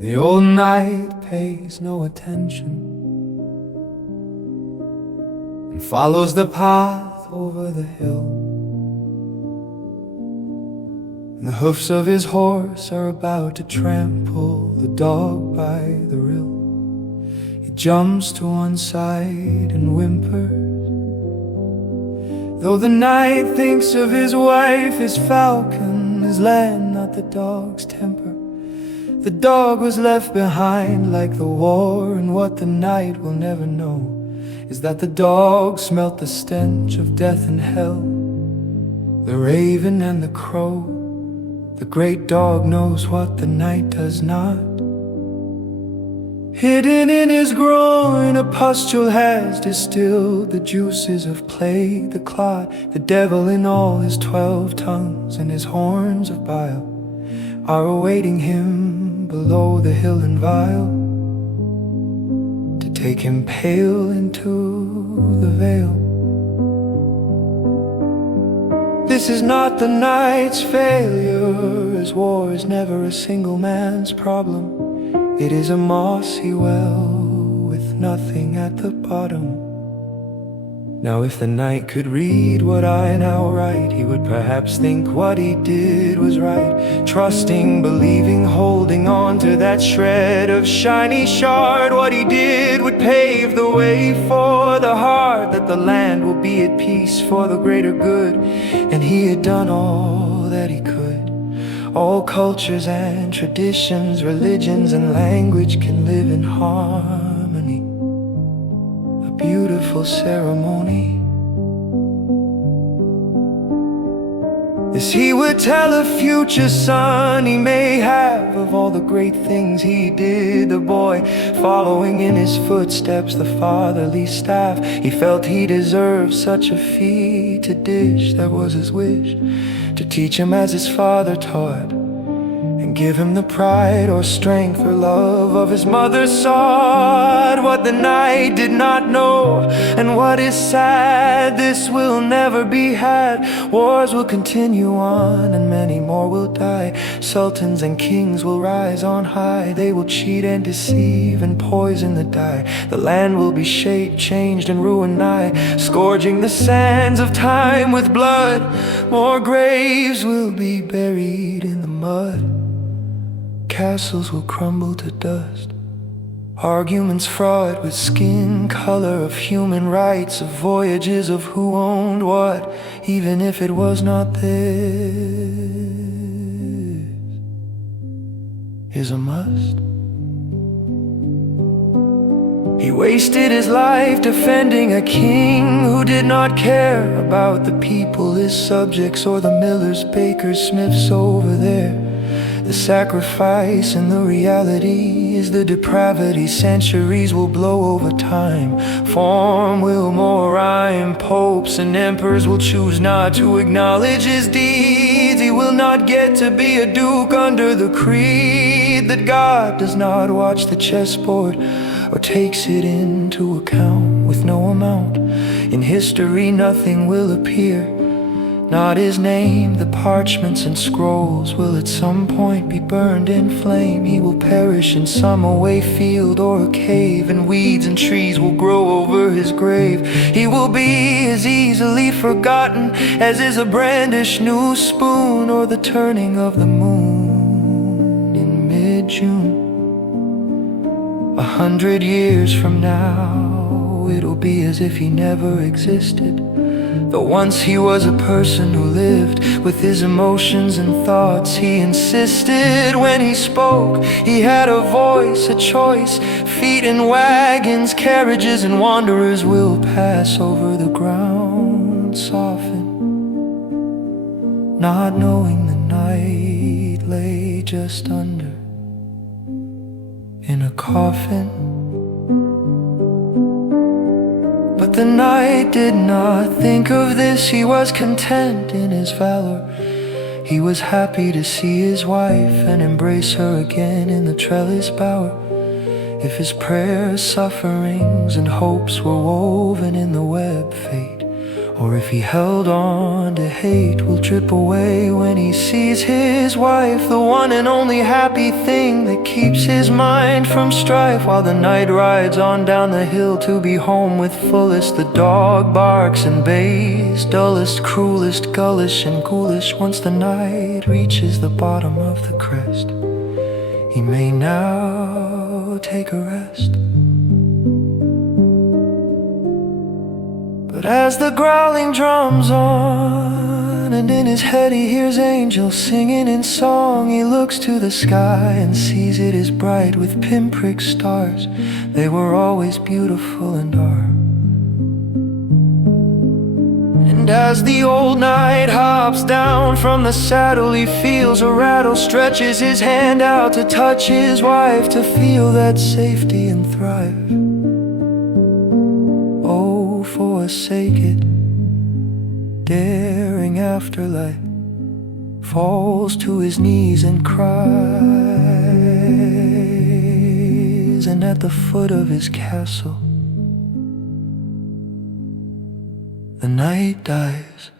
The old night pays no attention and follows the path over the hill. And the hoofs of his horse are about to trample the dog by the rill. He jumps to one side and whimpers, though the night thinks of his wife, his falcon, his land, not the dog's temper. The dog was left behind like the war, and what the night will never know is that the dog smelt the stench of death and hell. The raven and the crow, the great dog knows what the night does not. Hidden in his groin, a pustule has distilled the juices of plague, the clot, the devil in all his 12 tongues, and his horns of bile are awaiting him below the hill and vial, to take him pale into the vale. This is not the night's failure, as war is never a single man's problem. It is a mossy well with nothing at the bottom. Now if the night could read what I now write, he would perhaps think what he did was right. Trusting, believing, holding on to that shred of shiny shard. What he did would pave the way for the heart, that the land will be at peace for the greater good. And he had done all that he could. All cultures and traditions, religions and language can live in harmony. A beautiful ceremony. As he would tell a future son he may have of all the great things he did, the boy following in his footsteps, the fatherly staff. He felt he deserved such a fee to dish, that was his wish, to teach him as his father taught, and give him the pride or strength or love of his mother's sod. What the night did not know, and what is sad, this will never be had. Wars will continue on, and many more will die. Sultans and kings will rise on high. They will cheat and deceive and poison the dye. The land will be shaped, changed and ruined nigh, scourging the sands of time with blood. More graves will be buried in the mud. Castles will crumble to dust. Arguments fraught with skin color, of human rights, of voyages, of who owned what, even if it was not theirs, is a must. He wasted his life defending a king who did not care about the people, his subjects, or the millers, bakers, smiths over there. The sacrifice and the reality is the depravity. Centuries will blow over time, form will more rhyme. Popes and emperors will choose not to acknowledge his deeds. He will not get to be a duke under the creed that God does not watch the chessboard or takes it into account. With no amount in history, nothing will appear, not his name. The parchments and scrolls will at some point be burned in flame. He will perish in some away field or a cave, and weeds and trees will grow over his grave. He will be as easily forgotten as is a brandished new spoon, or the turning of the moon in mid-June. 100 years from now, it'll be as if he never existed, though once he was a person who lived with his emotions and thoughts. He insisted when he spoke, he had a voice, a choice. Feet in wagons, carriages and wanderers will pass over the ground, soften, not knowing the night lay just under in a coffin. But the night did not think of this. He was content in his valor. He was happy to see his wife and embrace her again in the trellis bower. If his prayers, sufferings and hopes were woven in the web, fate Or if he held on to hate, will drip away when he sees his wife, the one and only happy thing that keeps his mind from strife. While the night rides on down the hill to be home with fullest, the dog barks and bays, dullest, cruelest, gullish and ghoulish. Once the night reaches the bottom of the crest, he may now take a rest. But as the growling drums on, and in his head he hears angels singing in song, he looks to the sky and sees it is bright with pinprick stars. They were always beautiful and are. And as the old knight hops down from the saddle, he feels a rattle, stretches his hand out to touch his wife, to feel that safety and thrive. Oh, forsake it, daring afterlife, falls to his knees and cries. And at the foot of his castle, the night dies.